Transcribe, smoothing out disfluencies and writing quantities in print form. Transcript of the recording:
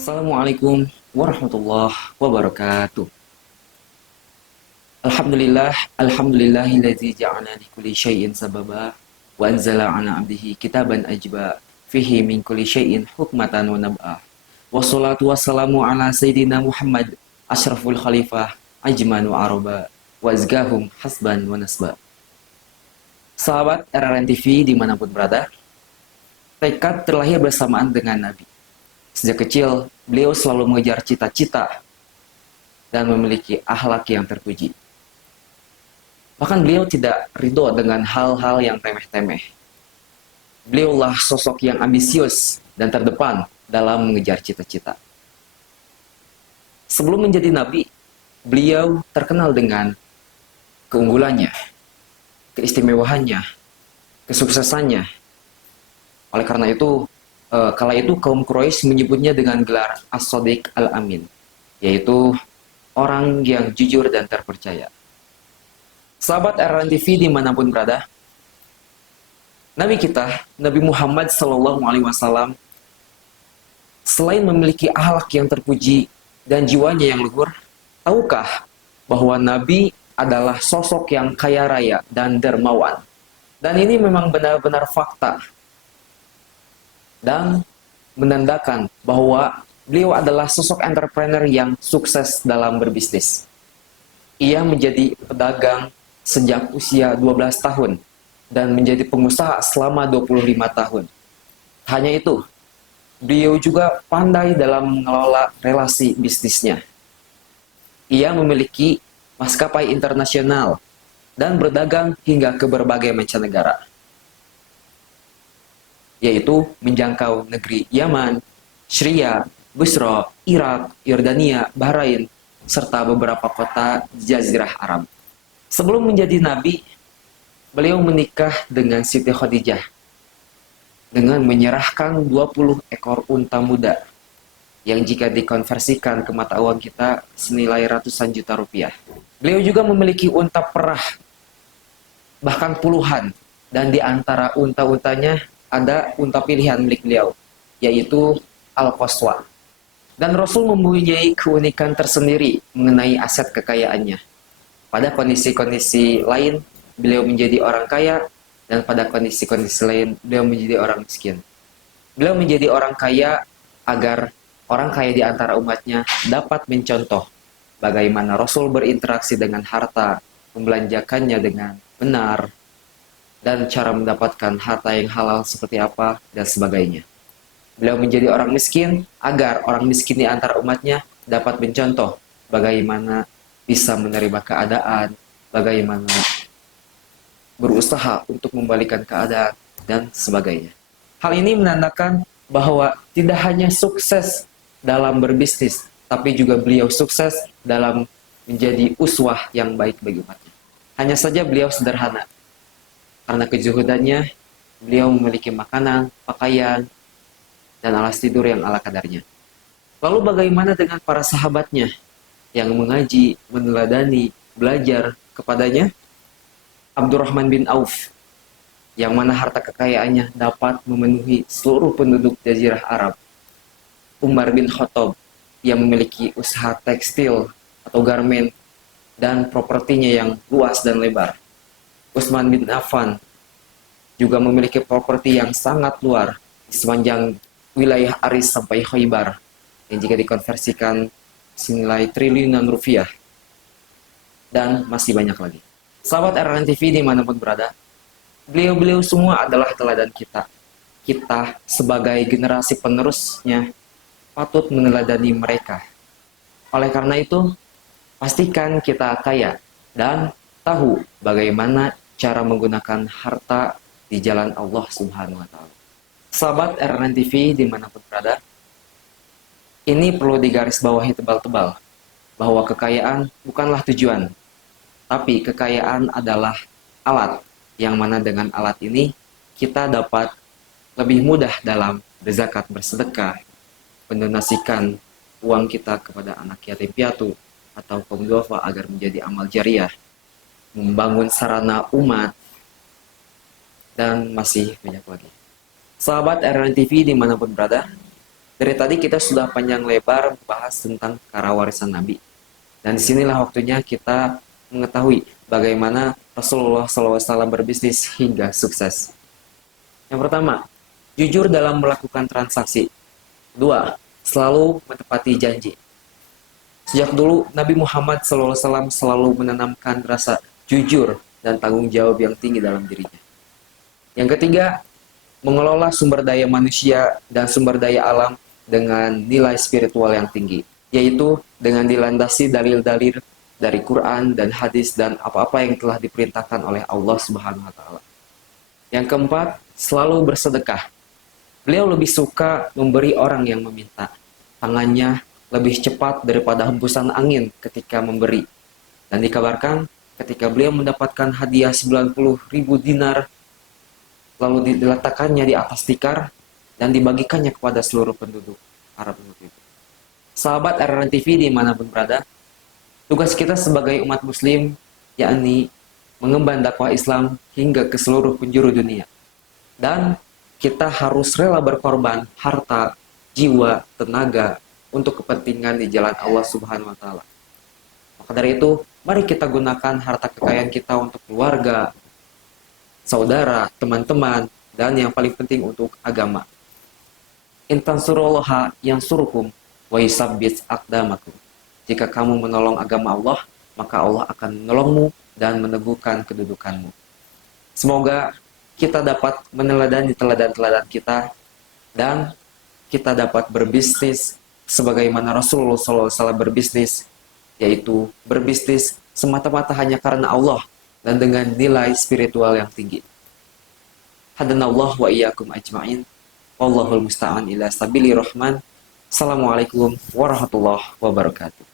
Assalamualaikum warahmatullahi wabarakatuh. Alhamdulillahilladzi ja'alna likulli syai'in sababa wa anzala 'ala 'abdihi kitaban ajba fihi min kulli syai'in hukmatan wa nab'a. Wassalatu wassalamu ala sayyidina Muhammad asyraful khalifah ajman wa araba wa azgahum hasban wa nasba. Sahabat RRN TV dimanapun berada, tekad terlahir bersamaan dengan Nabi. Sejak kecil, beliau selalu mengejar cita-cita dan memiliki akhlak yang terpuji. Bahkan beliau tidak ridho dengan hal-hal yang remeh-temeh. Beliaulah sosok yang ambisius dan terdepan dalam mengejar cita-cita. Sebelum menjadi nabi, beliau terkenal dengan keunggulannya, keistimewaannya, kesuksesannya. Oleh karena itu, kala itu kaum Quraisy menyebutnya dengan gelar As-Shadiq Al-Amin, yaitu orang yang jujur dan terpercaya. Sahabat RRN TV dimanapun berada, Nabi kita, Nabi Muhammad SAW, selain memiliki akhlak yang terpuji dan jiwanya yang luhur, tahukah bahwa Nabi adalah sosok yang kaya raya dan dermawan? Dan ini memang benar-benar fakta dan menandakan bahwa beliau adalah sosok entrepreneur yang sukses dalam berbisnis. Ia menjadi pedagang sejak usia 12 tahun dan menjadi pengusaha selama 25 tahun. Hanya itu, beliau juga pandai dalam mengelola relasi bisnisnya. Ia memiliki maskapai internasional dan berdagang hingga ke berbagai mancanegara, yaitu menjangkau negeri Yaman, Syria, Busra, Irak, Yordania, Bahrain, serta beberapa kota Jazirah Arab. Sebelum menjadi nabi, beliau menikah dengan Siti Khadijah dengan menyerahkan 20 ekor unta muda yang jika dikonversikan ke mata uang kita senilai ratusan juta rupiah. Beliau juga memiliki unta perah, bahkan puluhan, dan di antara unta-untanya ada unta pilihan milik beliau, yaitu Al-Qaswa. Dan Rasul mempunyai keunikan tersendiri mengenai aset kekayaannya. Pada kondisi-kondisi lain, beliau menjadi orang kaya, dan pada kondisi-kondisi lain, beliau menjadi orang miskin. Beliau menjadi orang kaya agar orang kaya di antara umatnya dapat mencontoh bagaimana Rasul berinteraksi dengan harta, membelanjakannya dengan benar, dan cara mendapatkan harta yang halal seperti apa, dan sebagainya. Beliau menjadi orang miskin agar orang miskin di antara umatnya dapat mencontoh bagaimana bisa menerima keadaan, bagaimana berusaha untuk membalikan keadaan, dan sebagainya. Hal ini menandakan bahwa tidak hanya sukses dalam berbisnis, tapi juga beliau sukses dalam menjadi uswah yang baik bagi umatnya. Hanya saja beliau sederhana. Karena kezuhudannya, beliau memiliki makanan, pakaian, dan alas tidur yang ala kadarnya. Lalu bagaimana dengan para sahabatnya yang mengaji, meneladani, belajar kepadanya? Abdurrahman bin Auf, yang mana harta kekayaannya dapat memenuhi seluruh penduduk Jazirah Arab. Umar bin Khattab, yang memiliki usaha tekstil atau garmen dan propertinya yang luas dan lebar. Utsman bin Affan juga memiliki properti yang sangat luar di sepanjang wilayah Aris sampai Khaybar, yang jika dikonversikan senilai triliunan rupiah, dan masih banyak lagi. Sahabat RRN TV dimanapun berada, beliau-beliau semua adalah teladan kita. Kita sebagai generasi penerusnya patut meneladani mereka. Oleh karena itu, pastikan kita kaya dan tahu bagaimana cara menggunakan harta di jalan Allah Subhanahu wa Ta'ala. Sahabat RRN TV dimanapun berada, ini perlu digarisbawahi tebal-tebal bahwa kekayaan bukanlah tujuan, tapi kekayaan adalah alat, yang mana dengan alat ini kita dapat lebih mudah dalam berzakat, bersedekah, mendonasikan uang kita kepada anak yatim piatu atau kaum duafa agar menjadi amal jariah, membangun sarana umat, dan masih banyak lagi. Sahabat RRN TV dimanapun berada, Dari tadi kita sudah panjang lebar membahas tentang karawarisan Nabi. Dan disinilah waktunya kita mengetahui bagaimana Rasulullah SAW berbisnis hingga sukses. Yang pertama, jujur dalam melakukan transaksi. Dua, selalu menepati janji. Sejak dulu, Nabi Muhammad SAW selalu menanamkan rasa jujur dan tanggung jawab yang tinggi dalam dirinya. Yang ketiga, mengelola sumber daya manusia dan sumber daya alam dengan nilai spiritual yang tinggi, yaitu dengan dilandasi dalil-dalil dari Quran dan hadis dan apa-apa yang telah diperintahkan oleh Allah Subhanahu wa taala. Yang keempat, selalu bersedekah. Beliau lebih suka memberi orang yang meminta. Tangannya lebih cepat daripada hembusan angin ketika memberi. Dan dikabarkan ketika beliau mendapatkan hadiah 90.000 dinar, lalu diletakkannya di atas tikar dan dibagikannya kepada seluruh penduduk Arab itu. Sahabat RRN TV dimanapun berada, tugas kita sebagai umat muslim yakni mengemban dakwah Islam hingga ke seluruh penjuru dunia. Dan kita harus rela berkorban harta, jiwa, tenaga untuk kepentingan di jalan Allah Subhanahu wa taala. Maka dari itu, mari kita gunakan harta kekayaan kita untuk keluarga, saudara, teman-teman, dan yang paling penting untuk agama. Intan surullaha yang surukum wa yusabbit aqdamakum. Jika kamu menolong agama Allah, maka Allah akan menolongmu dan meneguhkan kedudukanmu. Semoga kita dapat meneladani teladan-teladan kita dan kita dapat berbisnis sebagaimana Rasulullah SAW berbisnis, yaitu berbisnis semata-mata hanya karena Allah dan dengan nilai spiritual yang tinggi. Hadanallah wa iyyakum ajma'in. Wallahul musta'an ila sabili rahman. Assalamualaikum warahmatullahi wabarakatuh.